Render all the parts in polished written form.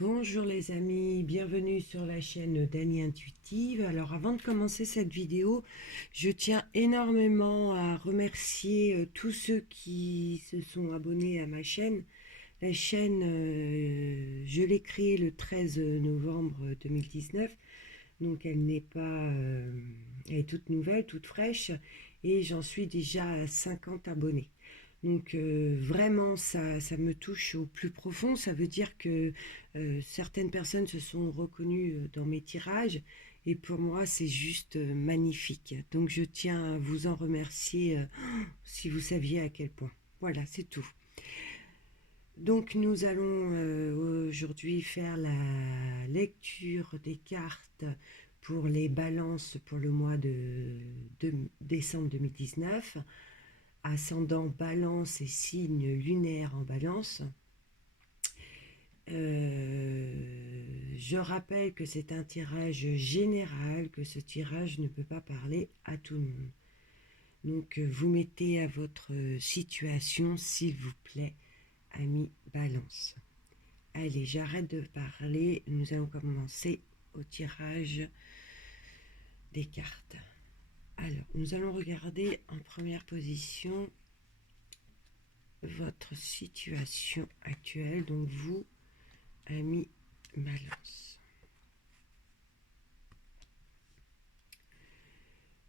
Bonjour les amis, bienvenue sur la chaîne Dany Intuitive. Alors avant de commencer cette vidéo, je tiens énormément à remercier tous ceux qui se sont abonnés à ma chaîne. La chaîne, je l'ai créée le 13 novembre 2019, donc elle n'est pas, elle est toute nouvelle, toute fraîche, et j'en suis déjà à 50 abonnés. Donc vraiment, ça me touche au plus profond. Ça veut dire que certaines personnes se sont reconnues dans mes tirages. Et pour moi, c'est juste magnifique. Donc je tiens à vous en remercier si vous saviez à quel point. Voilà, c'est tout. Donc nous allons aujourd'hui faire la lecture des cartes pour les balances pour le mois de décembre 2019. Ascendant balance et signe lunaire en balance. Je rappelle que c'est un tirage général, que ce tirage ne peut pas parler à tout le monde. Donc vous mettez à votre situation, s'il vous plaît, ami balance. Allez, j'arrête de parler, nous allons commencer au tirage des cartes. Alors, nous allons regarder en première position votre situation actuelle, donc vous, ami balance.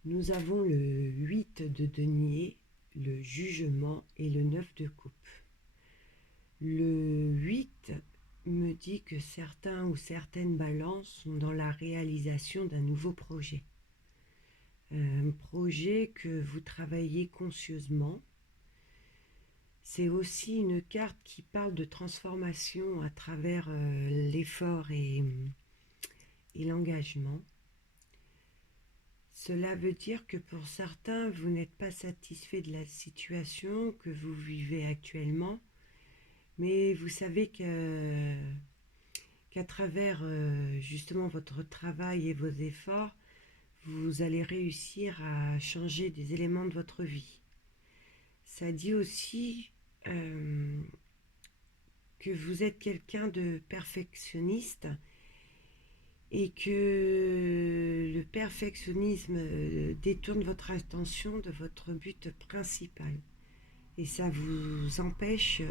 Nous avons le 8 de denier, le jugement et le 9 de coupe. Le 8 me dit que certains ou certaines balances sont dans la réalisation d'un nouveau projet. Un projet que vous travaillez conscieusement. C'est aussi une carte qui parle de transformation à travers l'effort et l'engagement. Cela veut dire que pour certains, vous n'êtes pas satisfait de la situation que vous vivez actuellement, mais vous savez qu'à travers justement votre travail et vos efforts, vous allez réussir à changer des éléments de votre vie. Ça dit aussi que vous êtes quelqu'un de perfectionniste et que le perfectionnisme détourne votre attention de votre but principal. Et ça vous empêche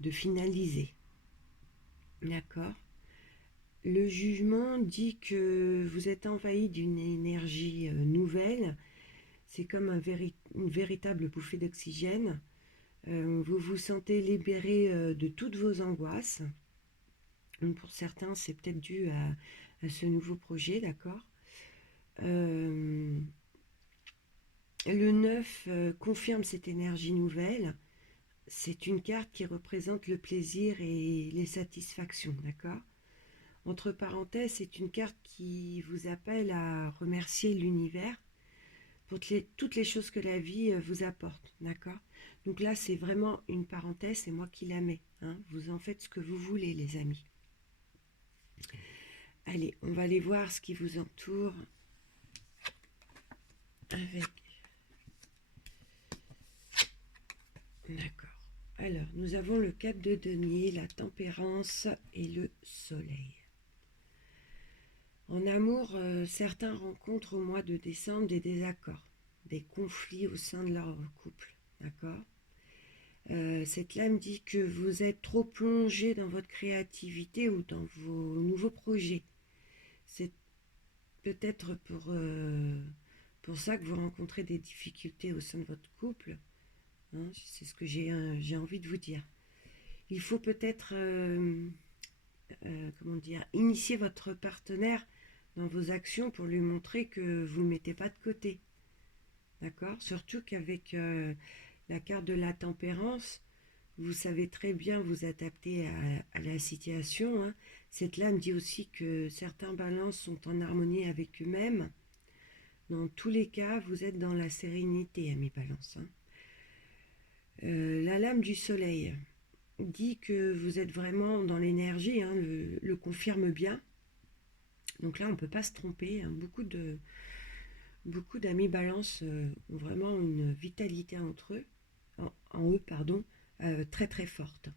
de finaliser. D'accord? Le jugement dit que vous êtes envahi d'une énergie nouvelle. C'est comme une véritable bouffée d'oxygène. Vous vous sentez libéré de toutes vos angoisses. Donc pour certains, c'est peut-être dû à ce nouveau projet, d'accord. Le 9 confirme cette énergie nouvelle. C'est une carte qui représente le plaisir et les satisfactions, d'accord. Entre parenthèses, c'est une carte qui vous appelle à remercier l'univers pour toutes les choses que la vie vous apporte, d'accord. Donc là, c'est vraiment une parenthèse, c'est moi qui la mets, hein. Vous en faites ce que vous voulez, les amis. Allez, on va aller voir ce qui vous entoure avec... D'accord. Alors, nous avons le 4 de denier, la tempérance et le soleil. En amour, certains rencontrent au mois de décembre des désaccords, des conflits au sein de leur couple, d'accord. Cette lame dit que vous êtes trop plongé dans votre créativité ou dans vos nouveaux projets. C'est peut-être pour ça que vous rencontrez des difficultés au sein de votre couple. Hein, c'est ce que j'ai envie de vous dire. Il faut peut-être initier votre partenaire dans vos actions pour lui montrer que vous ne le mettez pas de côté. D'accord? Surtout qu'avec la carte de la tempérance, vous savez très bien vous adapter à la situation. Hein. Cette lame dit aussi que certains balances sont en harmonie avec eux-mêmes. Dans tous les cas, vous êtes dans la sérénité, amis balance. Hein. La lame du soleil dit que vous êtes vraiment dans l'énergie, hein, le confirme bien. Donc là, on ne peut pas se tromper. Hein. Beaucoup d'amis balance ont vraiment une vitalité en eux, très très forte.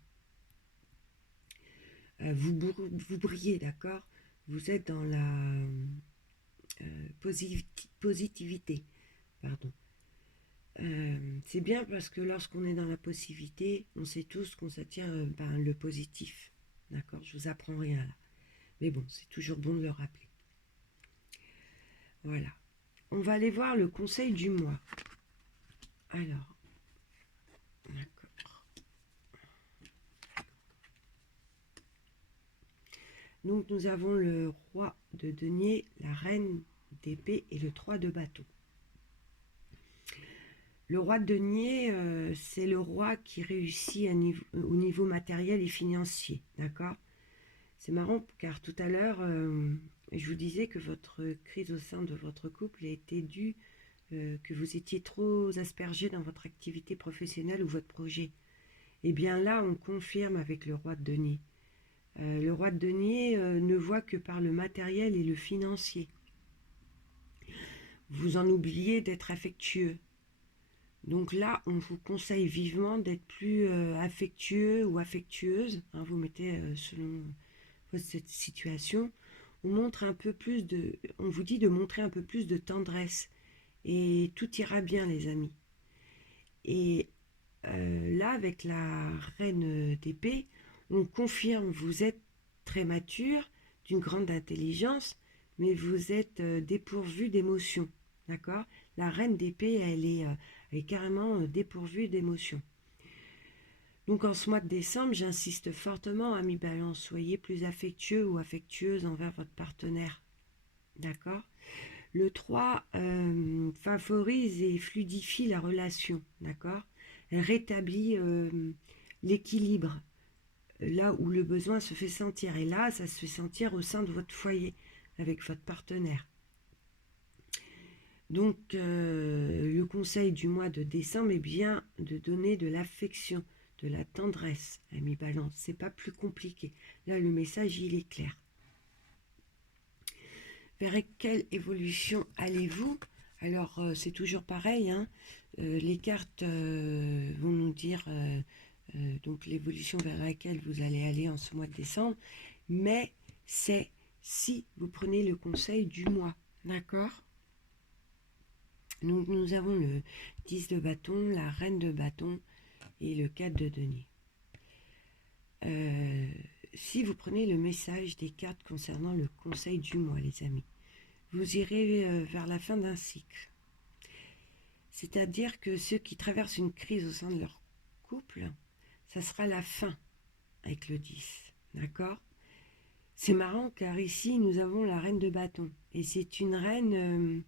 vous brillez, d'accord? Vous êtes dans la positivité, pardon. C'est bien parce que lorsqu'on est dans la positivité, on sait tous qu'on s'attire le positif, d'accord? Je vous apprends rien là. Mais bon, c'est toujours bon de le rappeler. Voilà. On va aller voir le conseil du mois. Alors, d'accord. Donc nous avons le roi de denier, la reine d'épée et le 3 de bâton. Le roi de denier, c'est le roi qui réussit au niveau matériel et financier, d'accord? C'est marrant car tout à l'heure, je vous disais que votre crise au sein de votre couple était due, que vous étiez trop aspergé dans votre activité professionnelle ou votre projet. Et bien là, on confirme avec le roi de denier. Le roi de denier ne voit que par le matériel et le financier. Vous en oubliez d'être affectueux. Donc là, on vous conseille vivement d'être plus affectueux ou affectueuse. Hein, vous mettez selon cette situation. On vous dit de montrer un peu plus de tendresse. Et tout ira bien, les amis. Et là, avec la reine d'épée, on confirme, vous êtes très mature, d'une grande intelligence, mais vous êtes dépourvu d'émotions. D'accord? La reine d'épée, elle est carrément dépourvue d'émotions. Donc en ce mois de décembre, j'insiste fortement, amis Balance, soyez plus affectueux ou affectueuse envers votre partenaire. D'accord? Le 3 favorise et fluidifie la relation. D'accord? Elle rétablit l'équilibre, là où le besoin se fait sentir. Et là, ça se fait sentir au sein de votre foyer, avec votre partenaire. Donc, le conseil du mois de décembre est bien de donner de l'affection, de la tendresse, ami Balance. C'est pas plus compliqué. Là, le message, il est clair. Vers quelle évolution allez-vous? Alors, c'est toujours pareil, hein. Les cartes vont nous dire donc l'évolution vers laquelle vous allez aller en ce mois de décembre, mais c'est si vous prenez le conseil du mois, d'accord? Donc, nous avons le 10 de bâton, la reine de bâton et le 4 de denier. Si vous prenez le message des cartes concernant le conseil du mois, les amis, vous irez vers la fin d'un cycle. C'est-à-dire que ceux qui traversent une crise au sein de leur couple, ça sera la fin avec le 10. D'accord? C'est marrant car ici, nous avons la reine de bâton. Et c'est une reine,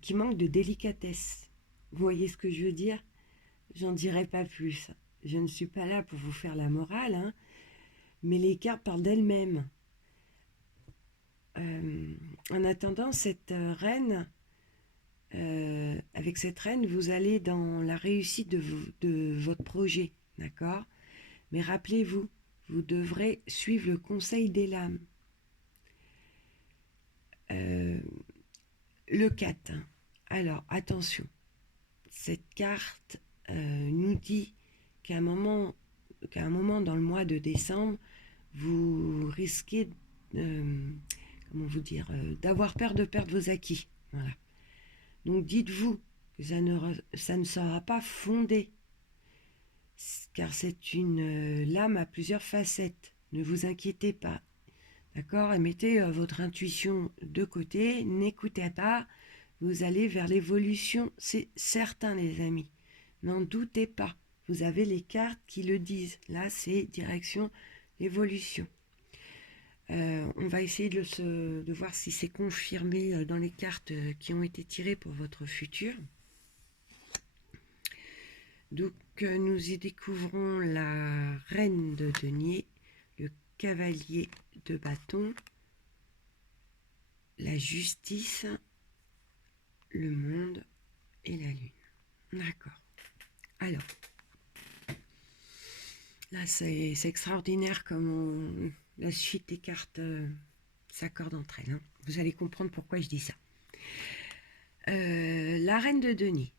qui manque de délicatesse. Vous voyez ce que je veux dire? J'en dirai pas plus. Je ne suis pas là pour vous faire la morale, hein, mais les cartes parlent d'elles-mêmes. En attendant, avec cette reine, vous allez dans la réussite de votre projet, d'accord? Mais rappelez-vous, vous devrez suivre le conseil des lames. Le 4. Alors, attention, cette carte nous dit qu'à un moment dans le mois de décembre, vous risquez d'avoir peur de perdre vos acquis. Voilà. Donc dites-vous que ça ne sera pas fondé, car c'est une lame à plusieurs facettes. Ne vous inquiétez pas. D'accord? Et mettez votre intuition de côté, n'écoutez pas, vous allez vers l'évolution, c'est certain les amis. N'en doutez pas, vous avez les cartes qui le disent. Là, c'est direction l'évolution. On va essayer de voir si c'est confirmé dans les cartes qui ont été tirées pour votre futur. Donc, nous y découvrons la reine de denier, le cavalier de bâton, la justice, le monde et la lune. D'accord. Alors, là, c'est extraordinaire comment la suite des cartes s'accorde entre elles. Hein. Vous allez comprendre pourquoi je dis ça. La reine de denier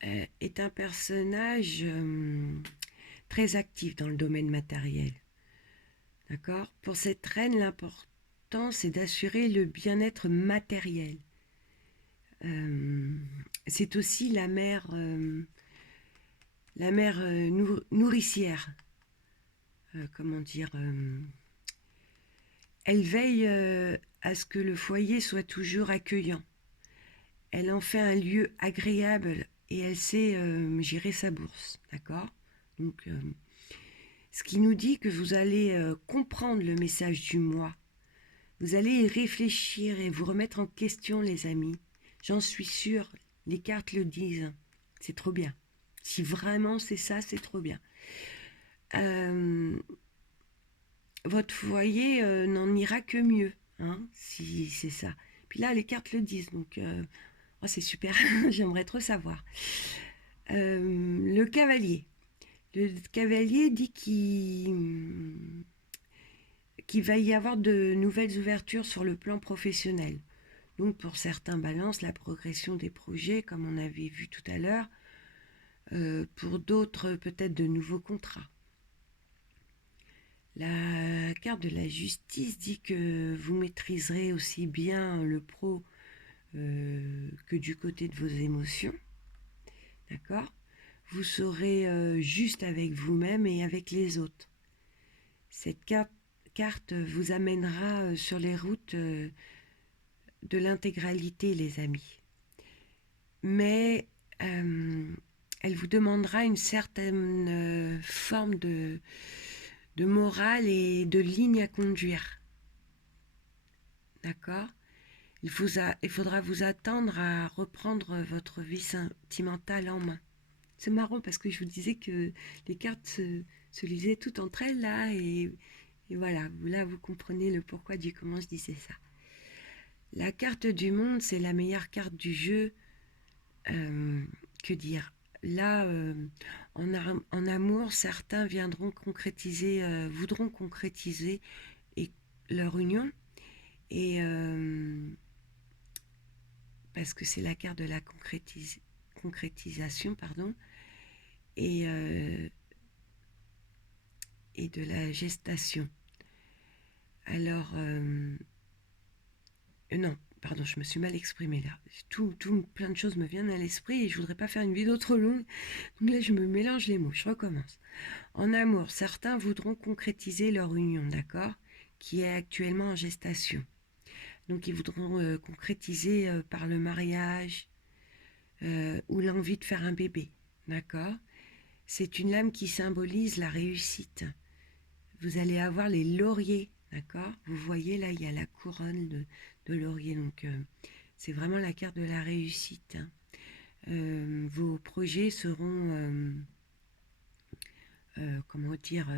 est un personnage très actif dans le domaine matériel. D'accord? Pour cette reine, l'important, c'est d'assurer le bien-être matériel. Euh, c'est aussi la mère nourricière. Comment dire Elle veille à ce que le foyer soit toujours accueillant. Elle en fait un lieu agréable et elle sait gérer sa bourse. D'accord? Donc, ce qui nous dit que vous allez comprendre le message du mois. Vous allez y réfléchir et vous remettre en question, les amis. J'en suis sûre, les cartes le disent. C'est trop bien. Si vraiment c'est ça, c'est trop bien. Euh, Votre foyer n'en ira que mieux, hein, si c'est ça. Puis là, les cartes le disent, donc oh, c'est super, j'aimerais trop savoir. Le cavalier. Le cavalier dit qu'il va y avoir de nouvelles ouvertures sur le plan professionnel. Donc pour certains balances, la progression des projets, comme on avait vu tout à l'heure, pour d'autres peut-être de nouveaux contrats. La carte de la justice dit que vous maîtriserez aussi bien le pro que du côté de vos émotions. D'accord? Vous serez juste avec vous-même et avec les autres. Cette carte vous amènera sur les routes de l'intégralité, les amis. Mais elle vous demandera une certaine forme de morale et de ligne à conduire. D'accord? Il faudra vous attendre à reprendre votre vie sentimentale en main. C'est marrant parce que je vous disais que les cartes se lisaient toutes entre elles là et voilà, là vous comprenez le pourquoi du comment je disais ça. La carte du monde, c'est la meilleure carte du jeu. Que dire? Là, en amour, certains voudront concrétiser leur union et parce que c'est la carte de la concrétisation, pardon, et, euh, et de la gestation. Alors, non, pardon, je me suis mal exprimée là. Plein de choses me viennent à l'esprit et je voudrais pas faire une vidéo trop longue. Donc là, je me mélange les mots, je recommence. En amour, certains voudront concrétiser leur union, d'accord, qui est actuellement en gestation. Donc ils voudront concrétiser par le mariage ou l'envie de faire un bébé, d'accord. C'est une lame qui symbolise la réussite. Vous allez avoir les lauriers, d'accord. Vous voyez là, il y a la couronne de laurier, donc c'est vraiment la carte de la réussite. Hein. Vos projets seront, comment dire,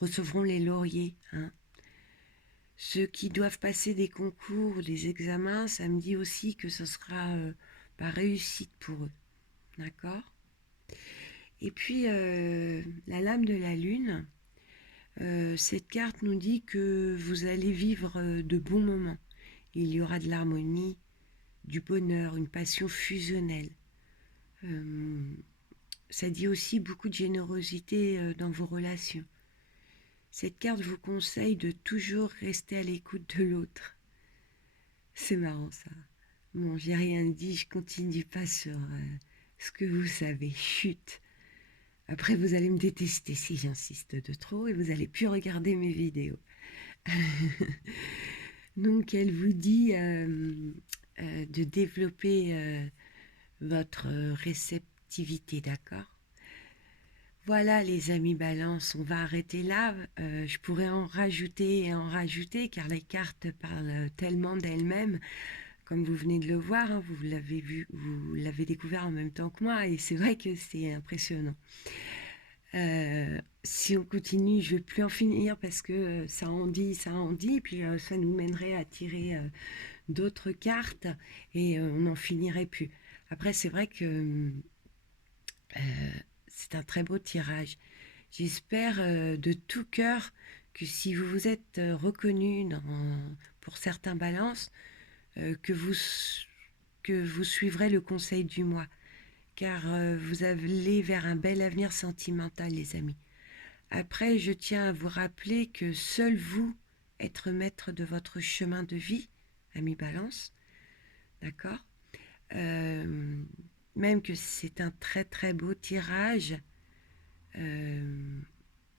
recevront les lauriers. Hein. Ceux qui doivent passer des concours, des examens, ça me dit aussi que ce sera par réussite pour eux. D'accord? Et puis, la lame de la lune, cette carte nous dit que vous allez vivre de bons moments. Il y aura de l'harmonie, du bonheur, une passion fusionnelle. Ça dit aussi beaucoup de générosité dans vos relations. Cette carte vous conseille de toujours rester à l'écoute de l'autre. C'est marrant ça. Bon, j'ai rien dit, je continue pas sur ce que vous savez. Chut. Après, vous allez me détester si j'insiste de trop et vous allez plus regarder mes vidéos. Donc, elle vous dit de développer votre réceptivité, d'accord? Voilà les amis Balance, on va arrêter là. Je pourrais en rajouter et en rajouter car les cartes parlent tellement d'elles-mêmes. Comme vous venez de le voir, hein, vous l'avez vu, vous l'avez découvert en même temps que moi et c'est vrai que c'est impressionnant. Si on continue, je ne vais plus en finir parce que ça en dit, puis ça nous mènerait à tirer d'autres cartes et on n'en finirait plus. Après, c'est vrai que c'est un très beau tirage. J'espère de tout cœur que si vous vous êtes reconnu pour certains balances, que vous suivrez le conseil du mois, car vous allez vers un bel avenir sentimental, les amis. Après, je tiens à vous rappeler que seul vous êtes maître de votre chemin de vie, ami Balance, d'accord. Euh, Même que c'est un très très beau tirage, euh,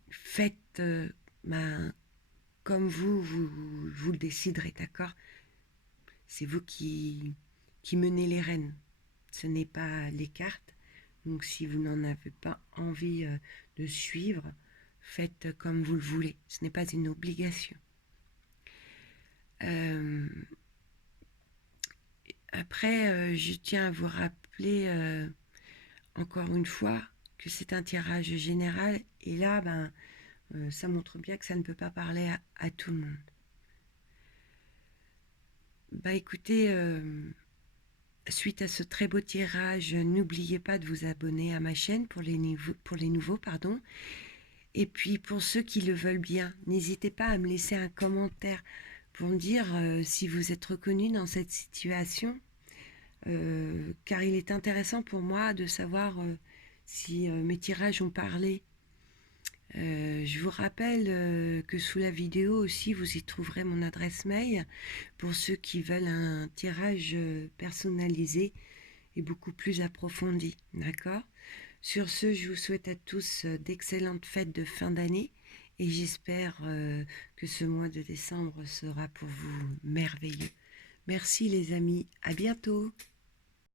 faites ben, comme vous le déciderez, d'accord. C'est vous qui menez les rênes, ce n'est pas les cartes. Donc si vous n'en avez pas envie de suivre, faites comme vous le voulez, ce n'est pas une obligation. Euh, Après, je tiens à vous rappeler encore une fois que c'est un tirage général et là, ça montre bien que ça ne peut pas parler à tout le monde. Bah écoutez, suite à ce très beau tirage, n'oubliez pas de vous abonner à ma chaîne pour les nouveaux, pardon. Et puis pour ceux qui le veulent bien, n'hésitez pas à me laisser un commentaire pour me dire si vous êtes reconnu dans cette situation, car il est intéressant pour moi de savoir si mes tirages ont parlé. Je vous rappelle que sous la vidéo aussi, vous y trouverez mon adresse mail pour ceux qui veulent un tirage personnalisé et beaucoup plus approfondi. D'accord? Sur ce, je vous souhaite à tous d'excellentes fêtes de fin d'année et j'espère que ce mois de décembre sera pour vous merveilleux. Merci les amis, à bientôt.